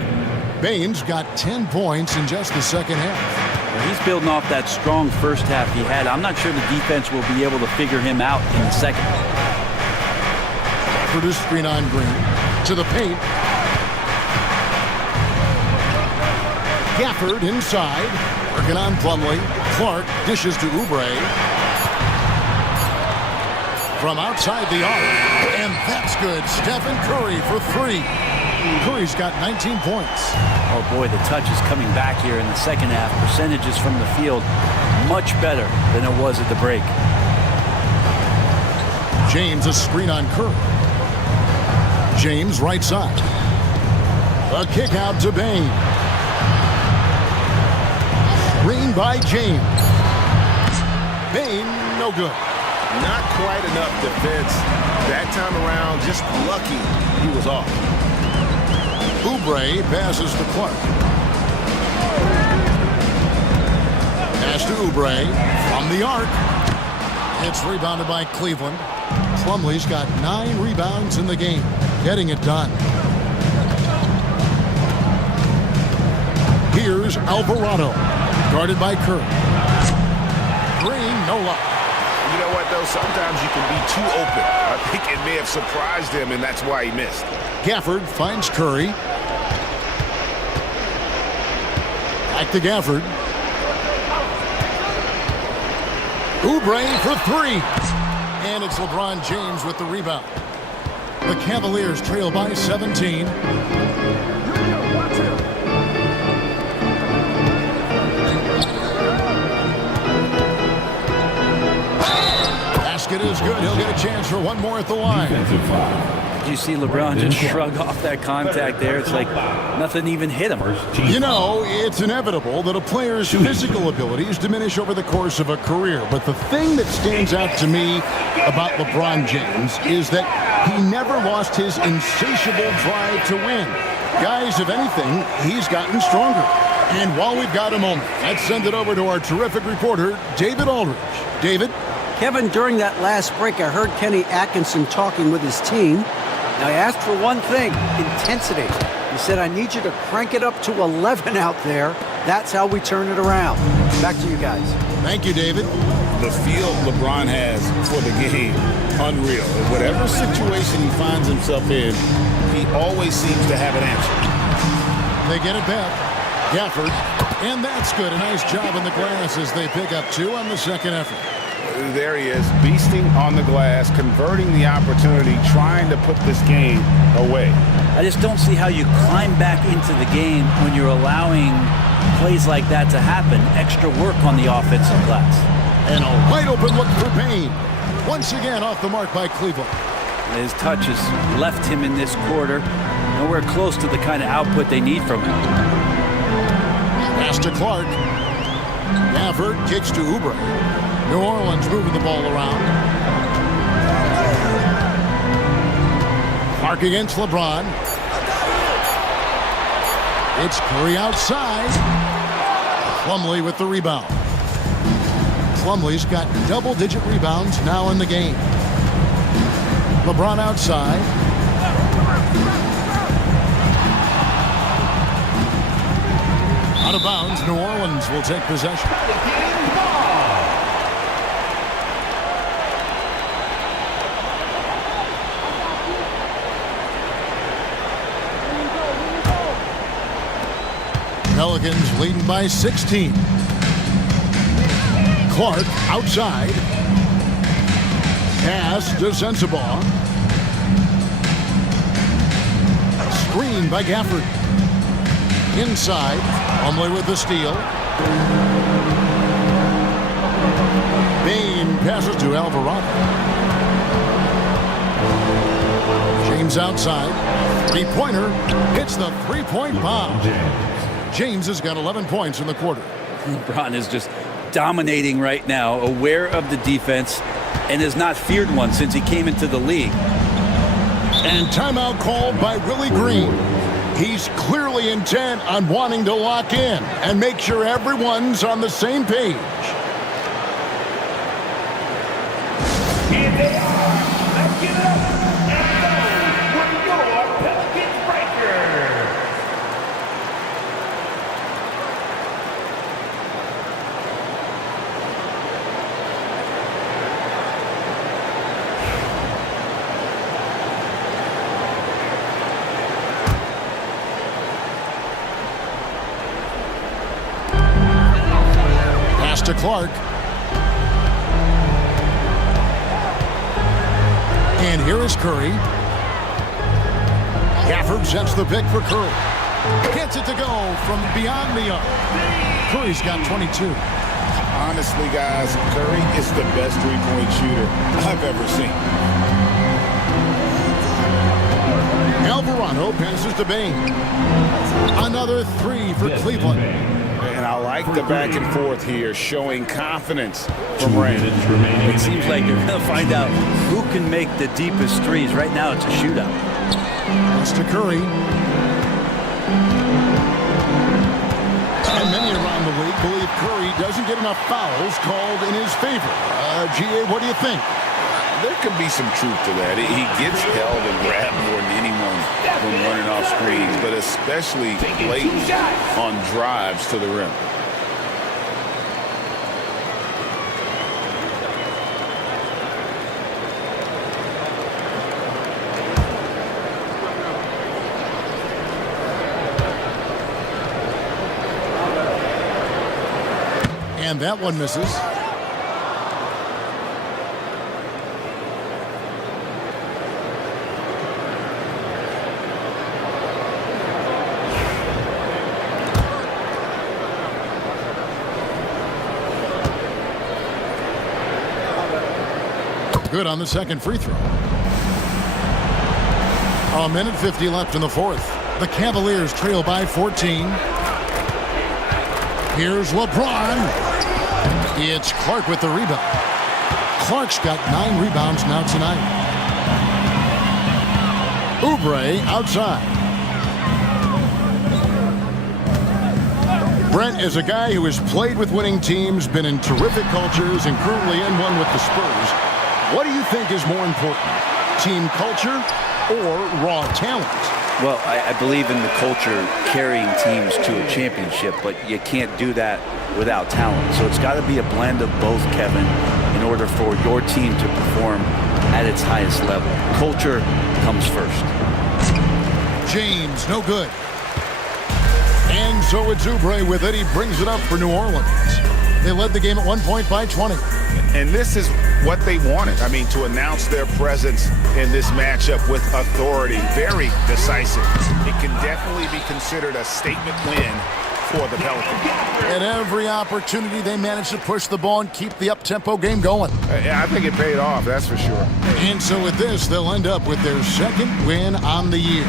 Bane's got 10 points in just the second half. Well, he's building off that strong first half he had. I'm not sure the defense will be able to figure him out in the second. Produced screen on Green. To the paint. Gafford inside. Working on Plumlee. Clark dishes to Oubre. From outside the arc. And that's good. Stephen Curry for 3. Curry's got 19 points. Oh boy, the touch is coming back here in the second half. Percentages from the field much better than it was at the break. James a screen on Curry. James right side. A kick out to Bane. Screen by James. Bane no good. Not quite enough defense that time around. Just lucky he was off. Oubre passes to Clark. Pass to Oubre from the arc. It's rebounded by Cleveland. Plumlee's got 9 rebounds in the game, getting it done. Here's Alvarado, guarded by Curry. Green, no luck. You know what, though? Sometimes you can be too open. I think it may have surprised him, and that's why he missed. Gafford finds Curry. Back to Gafford. Oubre for 3. And it's LeBron James with the rebound. The Cavaliers trail by 17. Basket is good. He'll get a chance for one more at the line. You see LeBron just shrug off that contact there. It's like nothing even hit him. You know, it's inevitable that a player's physical abilities diminish over the course of a career. But the thing that stands out to me about LeBron James is that he never lost his insatiable drive to win. Guys, if anything, he's gotten stronger. And while we've got a moment, let's send it over to our terrific reporter, David Aldridge. David? Kevin, during that last break, I heard Kenny Atkinson talking with his team. Now, I asked for one thing, intensity. He said, I need you to crank it up to 11 out there. That's how we turn it around. Back to you guys. Thank you, David. The feel LeBron has for the game, unreal. In whatever situation he finds himself in, he always seems to have an answer. They get it back. Gafford, and that's good. A nice job on the glass as they pick up 2 on the second effort. There he is, beasting on the glass, converting the opportunity, trying to put this game away. I just don't see how you climb back into the game when you're allowing plays like that to happen. Extra work on the offensive glass. And a wide open look for Payne. Once again off the mark by Cleveland. His touch has left him in this quarter nowhere close to the kind of output they need from him. Pass to Clark. Gafford kicks to Oubre. New Orleans moving the ball around. Clark against LeBron. It's Curry outside. Plumlee with the rebound. Plumlee's got double-digit rebounds now in the game. LeBron outside. Out of bounds, New Orleans will take possession. Pelicans leading by 16. Clark outside. Pass to Sensabaugh. Screen by Gafford. Inside. Plumlee with the steal. Bain passes to Alvarado. James outside. Three-pointer. Hits the three-point bomb. James has got 11 points in the quarter. LeBron is just dominating right now, aware of the defense, and has not feared one since he came into the league. And timeout called by Willie Green. He's clearly intent on wanting to lock in and make sure everyone's on the same page. Here they are. Let's get it up and go with your Pelicans Breakers. Pass to Clark. And here is Curry. Gafford sets the pick for Curry. Gets it to go from beyond the arc. Curry's got 22. Honestly, guys, Curry is the best three-point shooter I've ever seen. Alvarado passes to Bain. Another 3 for Cleveland. And I like the back and forth here, showing confidence from Ray. It seems like they're going to find out who can make the deepest threes. Right now, it's a shootout. Pass to Curry. And many around the league believe Curry doesn't get enough fouls called in his favor. G.A., what do you think? There could be some truth to that. He gets held and grabbed more than anyone when running off screens, but especially late on drives to the rim. And that one misses. Good on the second free throw. A minute 50 left in the fourth. The Cavaliers trail by 14. Here's LeBron. It's Clark with the rebound. Clark's got 9 rebounds now tonight. Oubre outside. Brent is a guy who has played with winning teams, been in terrific cultures, and currently in one with the Spurs. What do you think is more important, team culture or raw talent? Well, I believe in the culture carrying teams to a championship, but you can't do that without talent. So it's got to be a blend of both, Kevin, in order for your team to perform at its highest level. Culture comes first. James, no good. And so it's Oubre with it. He brings it up for New Orleans. They led the game at one point by 20. And this is what they wanted. I mean, to announce their presence in this matchup with authority, very decisive. It can definitely be considered a statement win for the Pelicans. At every opportunity, they managed to push the ball and keep the up-tempo game going. I think it paid off, that's for sure. And so with this, they'll end up with their second win on the year.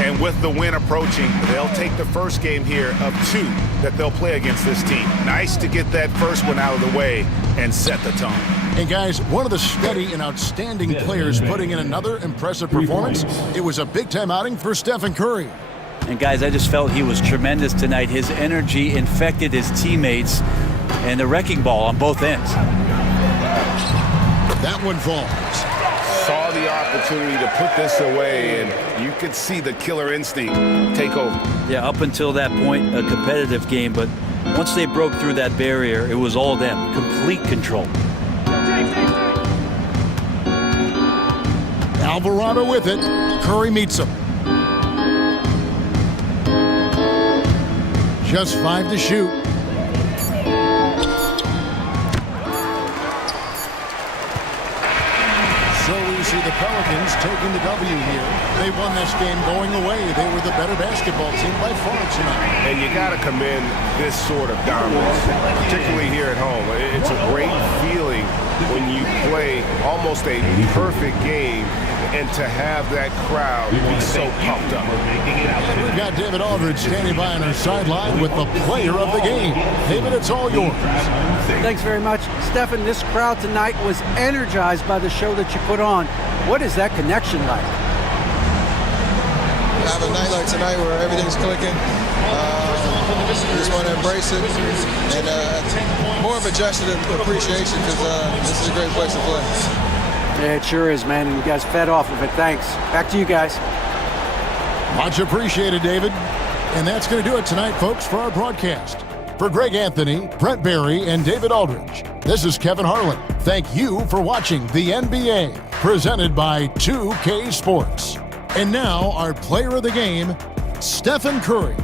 And with the win approaching, they'll take the first game here of 2 that they'll play against this team. Nice to get that first one out of the way and set the tone. And guys, one of the steady and outstanding players putting in another impressive performance. It was a big-time outing for Stephen Curry. And guys, I just felt he was tremendous tonight. His energy infected his teammates, and the wrecking ball on both ends. That one falls. Saw the opportunity to put this away, and you could see the killer instinct take over. Yeah, up until that point, a competitive game, but once they broke through that barrier, it was all them. Complete control. Alvarado with it. Curry meets him. Just 5 to shoot. So we see the Pelicans taking the W here. They won this game going away. They were the better basketball team by far tonight. And you got to commend this sort of dominance, particularly here at home. It's a great feeling when you play almost a perfect game and to have that crowd be so pumped up. We've got David Aldridge standing by on our sideline with the player of the game. David, it's all yours. Thanks very much. Stephen, this crowd tonight was energized by the show that you put on. What is that connection like? Have a night like tonight where everything's clicking. Just want to embrace it. And more of a gesture of appreciation because this is a great place to play. Yeah, it sure is, man. And you guys fed off of it. Thanks. Back to you guys. Much appreciated, David. And that's going to do it tonight, folks, for our broadcast. For Greg Anthony, Brent Barry, and David Aldridge, this is Kevin Harlan. Thank you for watching the NBA, presented by 2K Sports. And now, our player of the game, Stephen Curry.